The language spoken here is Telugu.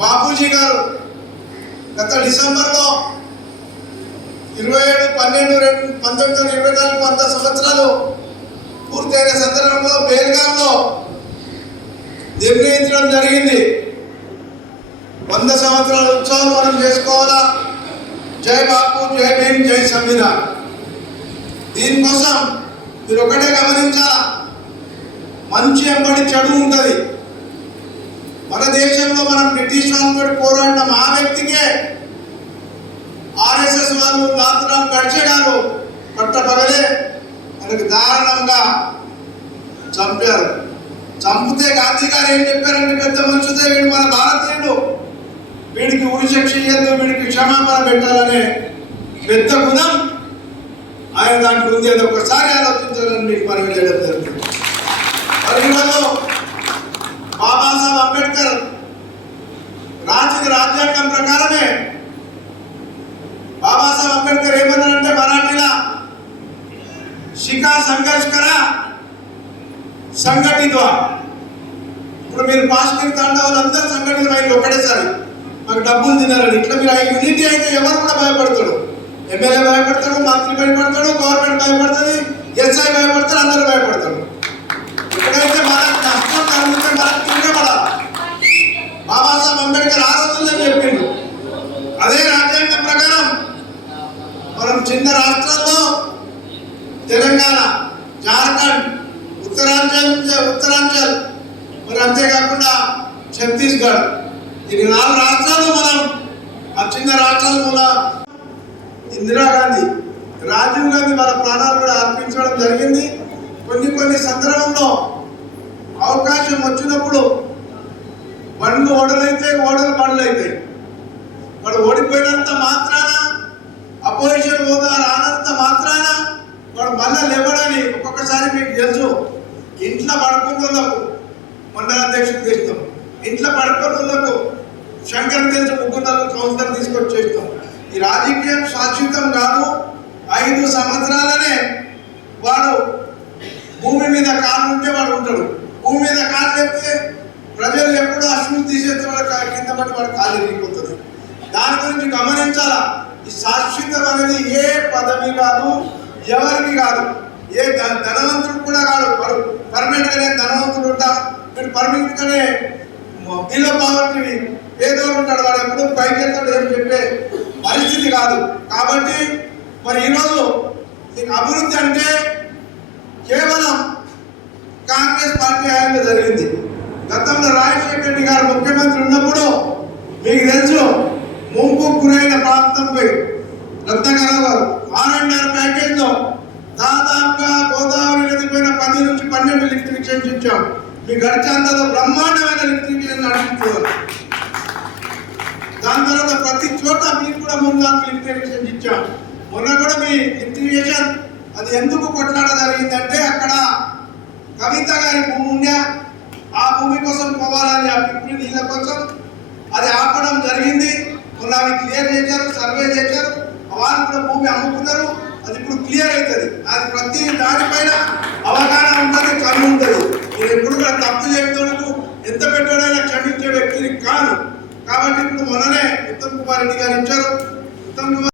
బాపూజీ గారు గత డిసెంబర్లో 27/12/1924 100 సంవత్సరాలు పూర్తయిన సందర్భంలో బేల్గాంలో నిర్ణయించడం జరిగింది. 100 సంవత్సరాల ఉత్సవాలు మనం చేసుకోవాలా. జై బాపు, జై భీమ్, జై సంవిధాన్. దీనికోసం మీరు ఒకటే గమనించాలా, మంచి ఎంబడి చెడు ఉంటుంది. మన దేశంలో మనం బ్రిటిష్ వాళ్ళతో పోరాడిన ఆ వ్యక్తికే ఆర్ఎస్ఎస్ వాళ్ళు మాత్రం గడిచేడారు పట్టపగలే మనకి దారుణంగా చంపారు. చంపితే గాంధీ గారు ఏం చెప్పారంటే, పెద్ద మనుషుదే వీడు మన భారతీయుడు, వీడికి ఉరిశిక్ష ఇయ్యద్దు, వీడికి క్షమాపణ పెట్టాలనే పెద్ద గుణం ఆయన దాంట్లో ఉంది. అది ఒక్కసారి ఆలోచించాలని మీకు మనవి చేయడం జరుగుతుంది. పరిగణలో బాబాసాహెబ్ అంబేద్కర్ రాసిన రాజ్యాంగం ప్రకారమే బాబాసాహెబ్ అంబేద్కర్ ఏమన్నారంటే, మరాఠీలా శిఖా సంఘర్ష్ కరా సంఘటిత. ఇప్పుడు మీరు పాశ్చిమ తాండవులందరూ సంఘటితమైన ఒకటేసారి మాకు డబ్బులు తినాలని. ఇట్లా మీరు యూనిటీ అయితే ఎవరు కూడా భయపడతాడు. ఎమ్మెల్యే భయపడతాడు, మంత్రి భయపడతాడు, గవర్నమెంట్ భయపడుతుంది, ఎస్ఐ భయపడతాడు, అందరూ భయపడతాడు. ఎప్పుడైతే మనకు నష్టం కలుగుతే మనకు తిరగబడాలి. బాబాసాహెబ్ అంబేద్కర్ ఆ రోజుల్లో చెప్పిండు. అదే రాజ్యాంగం ప్రకారం మనం చిన్న రాష్ట్రాల్లో తెలంగాణ, జార్ఖండ్, ఉత్తరాంచల్ మరి అంతేకాకుండా ఛత్తీస్గఢ్, ఈ 4 రాష్ట్రాలు మనం ఆ చిన్న రాష్ట్రాల మూల ఇందిరాగాంధీ, రాజీవ్ గాంధీ వాళ్ళ ప్రాణాలు కూడా అర్పించడం జరిగింది. కొన్ని సందర్భంలో అవకాశం వచ్చినప్పుడు బండ్లు ఓడలైతే బండ్లు అవుతాయి. వాడు ఓడిపోయినంత మాత్రాన, అపోజిషన్ హోదా రానంత మాత్రాన వాడు మళ్ళా లేవడని ఒక్కొక్కసారి మీకు తెలుసు. ఇంట్లో పడుకున్నోళ్ళకు మండల అధ్యక్షుడు చేస్తాం, ఇంట్లో పడుకున్నోళ్ళకు శంకర్ తెలుసు, ముగ్గురు కౌన్సిలర్ తీసుకొచ్చి చేస్తాం. ఈ రాజకీయం శాశ్వతం కాదు. 5 సంవత్సరాలనే వాడు భూమి మీద కాలు ఉంటే వాడు ఉంటాడు. భూమి మీద కాలు లేకపోతే ప్రజలు ఎప్పుడూ అశ్రులు తీసేస్తే వాడు కింద పట్టి వాడు కాలు ఎరిగిపోతుంది. దాని గురించి గమనించాలా. ఈ శాశ్వతం అనేది ఏ పదవి కాదు, ఎవరికి కాదు, ఏ ధనవంతుడు కూడా కాదు. వాడు పర్మనెంట్ గానే ధనవంతుడు ఉంటా, వీడు పర్మనెంట్ గానే బిలో పావర్టీ పేదోడు ఉంటాడు. వాడు ఎప్పుడు పైకి వెళ్తాడు ఏం చెప్పే పరిస్థితి కాదు. కాబట్టి మరి ఈరోజు అభివృద్ధి అంటే కేవలం కాంగ్రెస్ పార్టీ హయాంలో జరిగింది. గతంలో రాజశేఖర రెడ్డి గారు ముఖ్యమంత్రి ఉన్నప్పుడు మీకు తెలుసు, ముంపు గురైన ప్రాంతంపై రత్నాకర్ గారు R&R ప్యాకేజ్లో దాదాపుగా గోదావరి నది పైన 10 నుంచి 12 లిఫ్ట్ ఇరిగేషన్ ఇచ్చాం. మీ గడిచాంతలో బ్రహ్మాండమైన లిఫ్ట్ ఇరిగేషన్ నడిపించారు. దాని తర్వాత ప్రతి చోట మీకు కూడా 3-4 లిఫ్ట్ ఇరిగేషన్ ఇచ్చాం. మొన్న కూడా మీ లిఫ్ట్ ఇరిగేషన్ అది ఎందుకు కొట్లాట జరిగిందంటే, అక్కడ కవిత గారి భూమి ఉండే, ఆ భూమి కోసం పోవాలని ఆ పిప్పి నీళ్ళ కోసం అది ఆపడం జరిగింది. మొన్న అవి క్లియర్ చేశారు, సర్వే చేశారు, వాళ్ళు కూడా భూమి అమ్ముకున్నారు. అది ఇప్పుడు క్లియర్ అవుతుంది. అది ప్రతి దానిపైన అవగాహన ఉంటుంది, కన్ను ఉంటుంది. మీరు ఎప్పుడు కూడా తప్పు చేయడానికి ఎంత పెట్టాడైనా క్షమించే వ్యక్తిని కాదు. కాబట్టి ఇప్పుడు మొన్ననే ఉత్తమ్ కుమార్ రెడ్డి గారు ఇచ్చారు. ఉత్తమ్ కుమార్